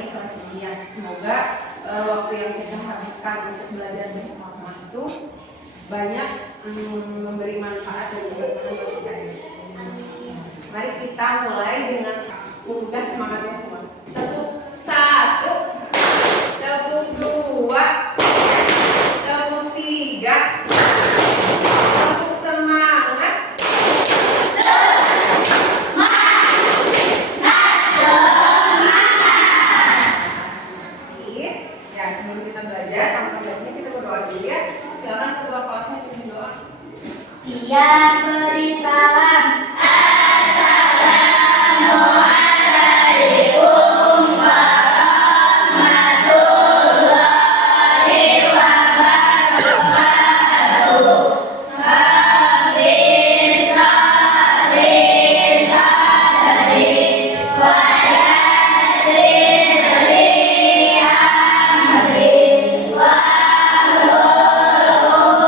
mulai kelas ini ya. Semoga waktu yang kita habiskan untuk belajar bersama itu banyak memberi manfaat dan bermanfaat bagi kita. Mari kita mulai dengan membuka semangatnya semua. Tepuk 1, tepuk 2, tepuk 3, tepuk semangat. Ya, sebelum kita belajar, teman-teman kita berdoa dulu ya. Silakan ketua kelasnya bikin doa. Siap beri salam. Assalamualaikum warahmatullahi wabarakatuh. Rabbi shrahli sadri wa yassir li amri wahlul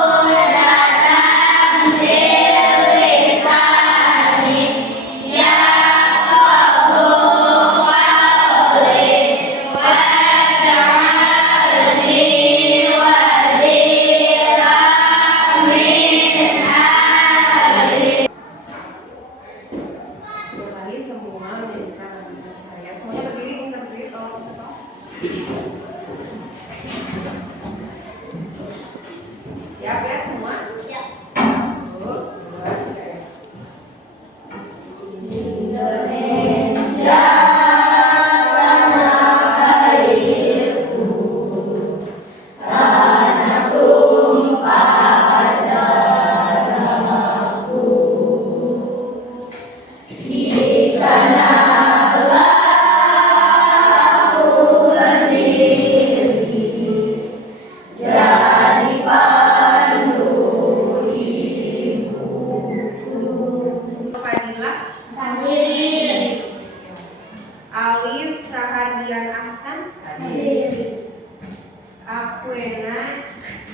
'uqdatam min lisani yafqahu qawli waj'alni waziran min ahli. Kembali semua menyanyikan lagu Indonesia. Semuanya berdiri, kita berdiri kalau kita tahu. Siap ya semua? Siap. 1, 2, 3 ya. Indonesia tanah airku, tanah tumpah darahku. Di sanalah aku berdiri, jadi pandu ibuku. Fadilah, Hadir. Alif Rahardian Ahsan, Hadir. Akwena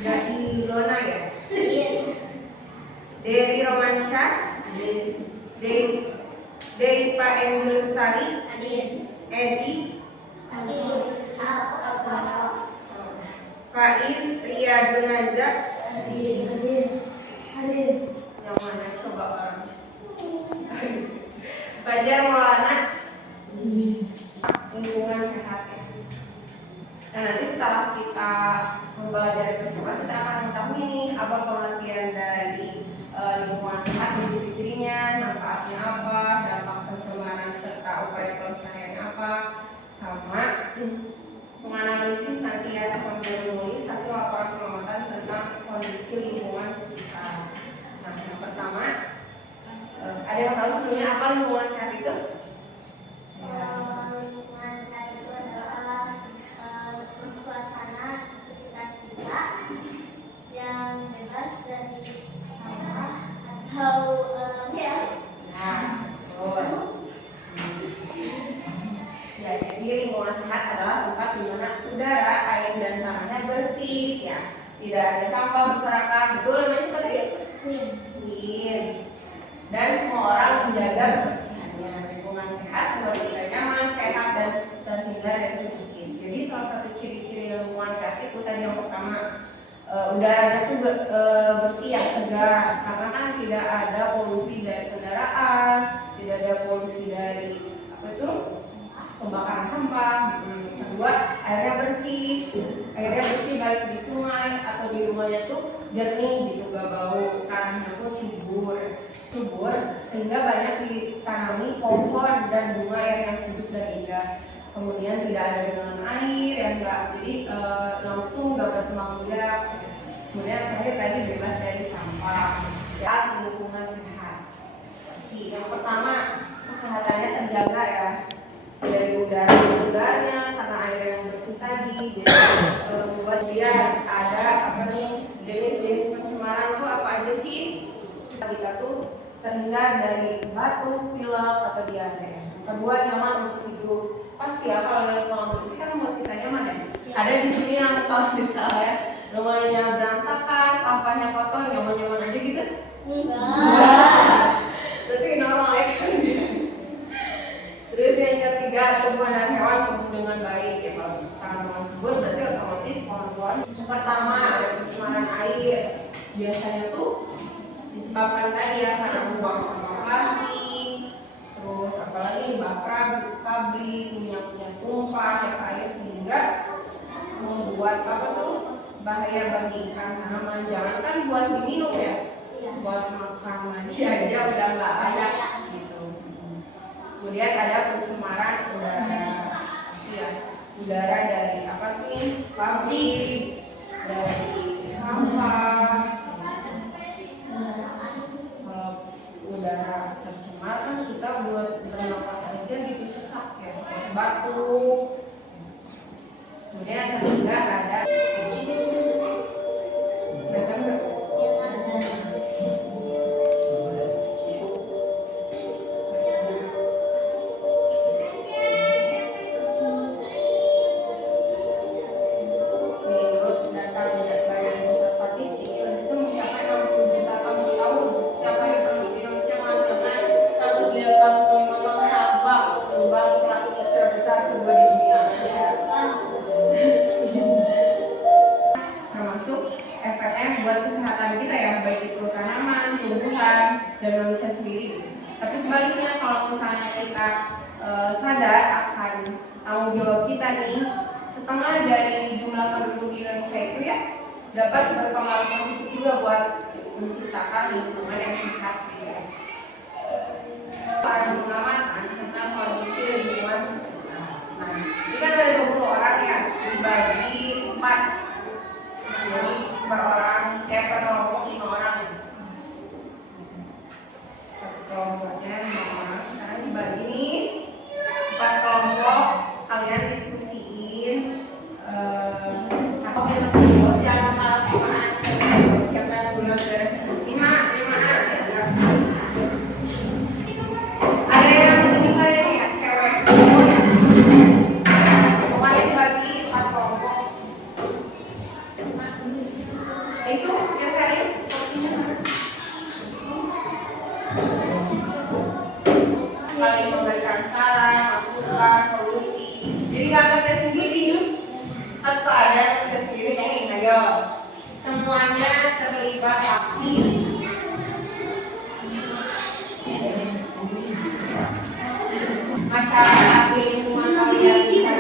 Gailona ya. Hadir. Dery Romansyah, Deipa Emil Lestari, Hadir. Edi, Hadir. Faiz Riyadun Najak. Hadir. Hadir. Yang mana coba orang? Fajar Maulana, lingkungan sehat ya. Nah, nanti setelah kita mempelajari bersama, kita akan mengetahui nih apa pengertian dari lingkungan sehat dan ciri-cirinya, manfaatnya apa, dampak pencemaran serta upaya pelestariannya apa, sama menganalisis nanti ya sambil menulis hasil laporan pengamatan tentang kondisi lingkungan sekitar. Nah, yang pertama, ada yang tahu sebelumnya apa lingkungan sehat itu? Lingkungan sehat itu adalah suasana sekitar kita yang bebas dari sampah atau ya. Nah, betul. Ya, jadi lingkungan sehat adalah tempat di mana udara, air, dan tanahnya bersih, ya. Tidak ada sampah berserakan, betul namanya siapa tadi? Clean. Dan semua orang menjaga kebersihannya. Lingkungan sehat membuat kita nyaman, sehat, dan terhindar dari penyakit. Jadi salah satu ciri-ciri lingkungan sehat itu tadi yang pertama, udaranya itu bersih ya, segar, karena kan tidak ada polusi dari kendaraan, tidak ada polusi dari apa itu pembakaran sampah. Kedua, airnya bersih baik di sungai atau di rumahnya tuh jernih gitu, gak bau, tanahnya pun subur sehingga banyak ditanami pohon dan bunga yang sejuk dan indah. Kemudian tidak ada genangan air yang enggak, jadi laut tuh nggak berkembang biak. Kemudian terakhir tadi bebas dari sampah. Ya, lingkungan sehat. Pasti yang pertama kesehatannya terjaga ya, dari udara segarnya karena air yang bersih tadi. Jadi membuat dia ada apa nih jenis-jenis pencemaran tuh apa aja sih? Kita tuh terhindar dari batuk, pilek atau diare. Kedua, nyaman untuk hidup. Pasti ya kalau yang ruang bersih kan membuat kita nyaman ya. Ada di sini yang kalau misalnya rumahnya berantakan, sampahnya kotor, nyaman-nyaman aja gitu? Enggak. Berarti normal ya kan? Terus yang ketiga mencegah tumbuhan dan hewan tumbuh dengan baik. Ya, kalau tanaman subur berarti otomatis pohon-pohon. Pertama ada pencemaran air. Biasanya tuh disebabkan tadi ya karena membuang sampah plastik, terus apalagi bakar pabrik, minyak tumpah ke air sehingga membuat apa tuh bahaya bagi ikan tanaman. Jangankan buat diminum ya, buat makan aja udah nggak layak gitu. Kemudian ada pencemaran udara, ya udara dari apa nih pabrik, dari sampah. Kalau udara tercemar kan kita buat bernapas aja gitu sesak ya, kayak batuk. Kemudian yang ketiga ada buat kesehatan kita ya, baik itu tanaman, tumbuhan, dan manusia sendiri. Tapi sebaliknya kalau misalnya kita sadar akan tanggung jawab kita nih, setengah dari jumlah penduduk di Indonesia itu ya dapat berpengaruh positif juga buat menciptakan lingkungan yang sehat. Ya. Para pengamatan tentang kondisi lingkungan sekitar. Nah, ini kan ada 20 orang ya, dibagi 4. Jadi per orang, per kelompok 5 orang. Satu kelompoknya 5 orang. Sekarang dibagi nih 4 kelompok. Kalian diskusiin. Aku yang kedua jangan malas sama siapa yang belum beres 5 ada yang menilai ya cewek. Pokoknya dibagi 4 kelompok. Itu geserin porsinya saling memberikan saran, masukan, solusi. Jadi nggak kerja sendiri, harus kok ada kerja sendiri nih. Ayo, semuanya terlibat aktif. Masyarakat di lingkungan kalian bisa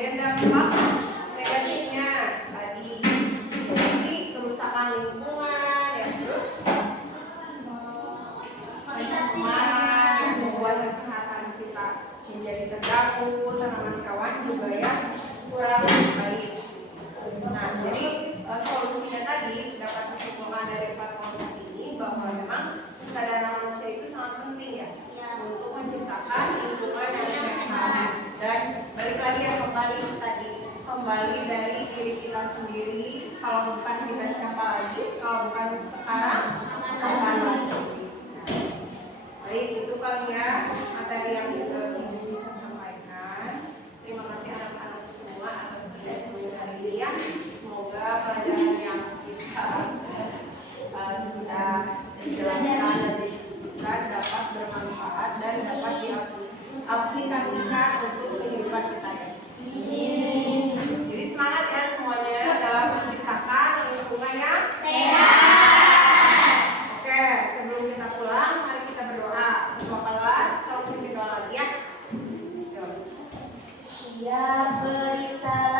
Kemudian dampak negatifnya tadi seperti kerusakan lingkungan, ya, terus pencemaran yang membuat kesehatan kita menjadi terganggu, tanaman kawan juga ya kurang baik. Nah, jadi solusinya tadi dapat disimpulkan dari 4 kelompok ini bahwa memang kesadaran manusia itu sangat penting ya, untuk menciptakan lingkungan yang sehat. Dan balik lagi ya, kembali dari diri kita sendiri. Kalau bukan kita siapa lagi? Kalau bukan sekarang, kapan lagi? Baik, itu paling ya materi yang Ibu bisa sampaikan. Terima kasih anak-anak semua atas kerja semuanya hari ini ya. Semoga pelajaran yang kita sudah dijelaskan dan diskusikan dapat bermanfaat dan dapat diaplikasikan untuk kehidupan kita ya. Jadi semangat ya semuanya dalam menciptakan lingkungan yang sehat. Oke, sebelum kita pulang, mari kita berdoa. Semua kelas, kalau kita berdoa lagi ya. Ya, beri salam.